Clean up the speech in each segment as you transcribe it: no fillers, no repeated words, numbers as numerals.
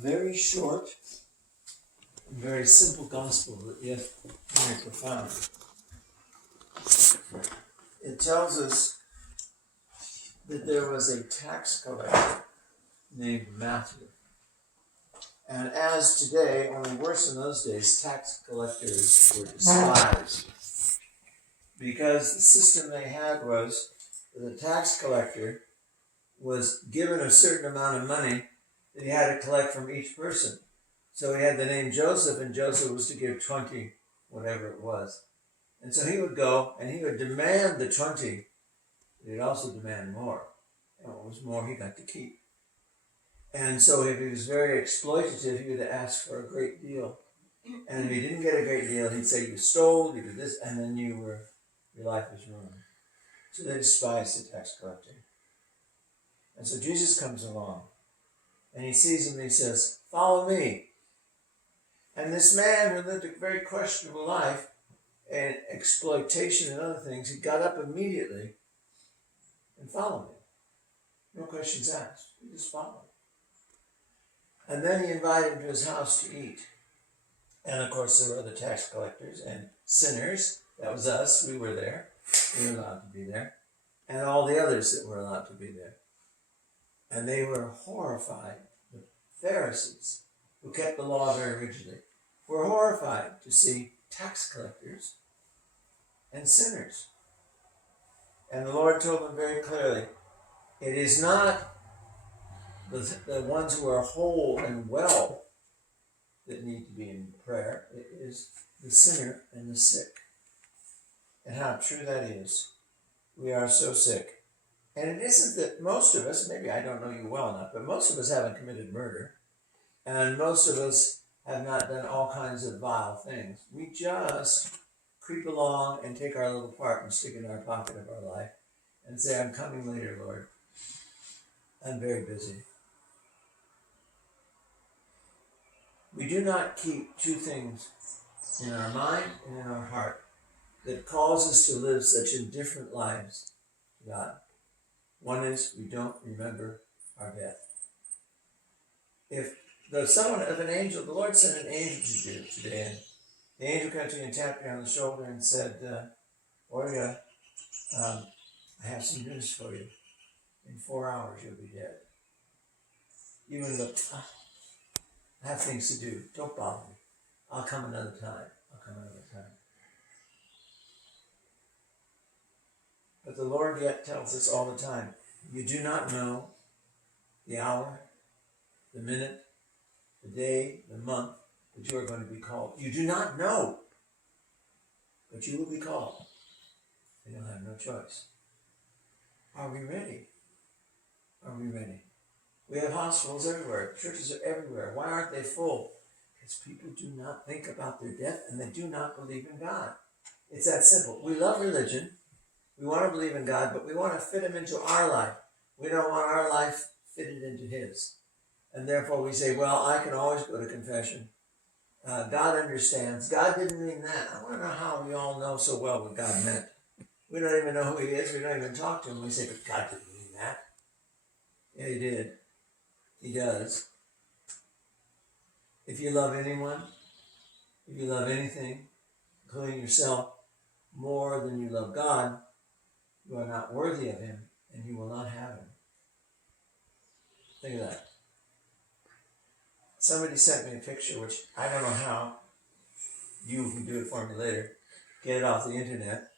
very short, very simple gospel, but yet very profound. It tells us that there was a tax collector named Matthew. And as today, only worse in those days, tax collectors were despised. Because the system they had was that the tax collector was given a certain amount of money that he had to collect from each person. So he had the name Joseph, and Joseph was to give 20, whatever it was. And so he would go and he would demand the 20, but he'd also demand more. And what was more, he got to keep. And so if he was very exploitative, he would ask for a great deal. And if he didn't get a great deal, he'd say, you stole, you did this, and then your life was ruined. So they despised the tax collector. And so Jesus comes along, and he sees him and he says, follow me. And this man who lived a very questionable life, and exploitation and other things, he got up immediately and followed him. No questions asked. He just followed. And then he invited him to his house to eat. And of course there were other tax collectors and sinners. That was us. We were there. We were allowed to be there. And all the others that were allowed to be there. And they were horrified. The Pharisees, who kept the law very rigidly, were horrified to see tax collectors and sinners. And the Lord told them very clearly, it is not the ones who are whole and well that need to be in prayer. It is the sinner and the sick. And how true that is. We are so sick. And it isn't that most of us, maybe I don't know you well enough, but most of us haven't committed murder. And most of us have not done all kinds of vile things. We just creep along and take our little part and stick it in our pocket of our life and say, I'm coming later, Lord. I'm very busy. We do not keep two things in our mind and in our heart that cause us to live such indifferent lives to God. One is we don't remember our death. If an angel, the Lord sent an angel to you today, and the angel came to you and tapped you on the shoulder and said, Olga, I have some news for you. In 4 hours you'll be dead. You would look, I have things to do. Don't bother me. I'll come another time. But the Lord yet tells us all the time, you do not know the hour, the minute, the day, the month that you are going to be called. You do not know, but you will be called. And you'll have no choice. Are we ready? Are we ready? We have hospitals everywhere. Churches are everywhere. Why aren't they full? Because people do not think about their death and they do not believe in God. It's that simple. We love religion. We want to believe in God, but we want to fit him into our life. We don't want our life fitted into his. And therefore we say, well, I can always go to confession. God understands. God didn't mean that. I want to know how we all know so well what God meant. We don't even know who he is. We don't even talk to him. We say, but God didn't mean that. Yeah, he did. He does. If you love anyone, if you love anything, including yourself, more than you love God, you are not worthy of him, and you will not have him. Think of that. Somebody sent me a picture, which I don't know how. You can do it for me later. Get it off the internet.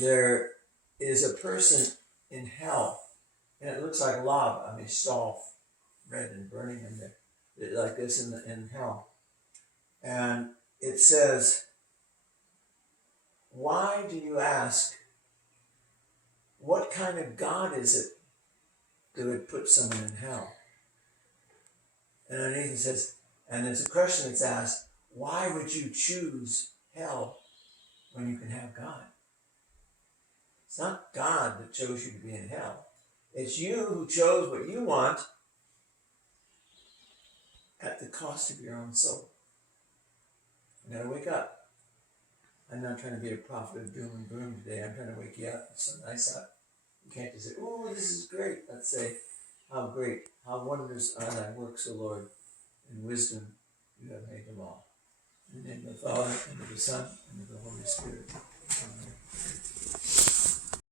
There is a person in hell, and it looks like lava. I mean, it's all red and burning in there, like this in hell. And it says, why do you ask, what kind of God is it that would put someone in hell? And underneath it says, and there's a question that's asked, why would you choose hell when you can have God? It's not God that chose you to be in hell. It's you who chose what you want at the cost of your own soul. You gotta wake up. I'm not trying to be a prophet of doom and gloom today. I'm trying to wake you up. It's so nice out. You can't just say, oh, this is great. Let's say, how great, how wondrous are thy works, O Lord. and wisdom you have made them all. In the name of the Father, and of the Son, and of the Holy Spirit.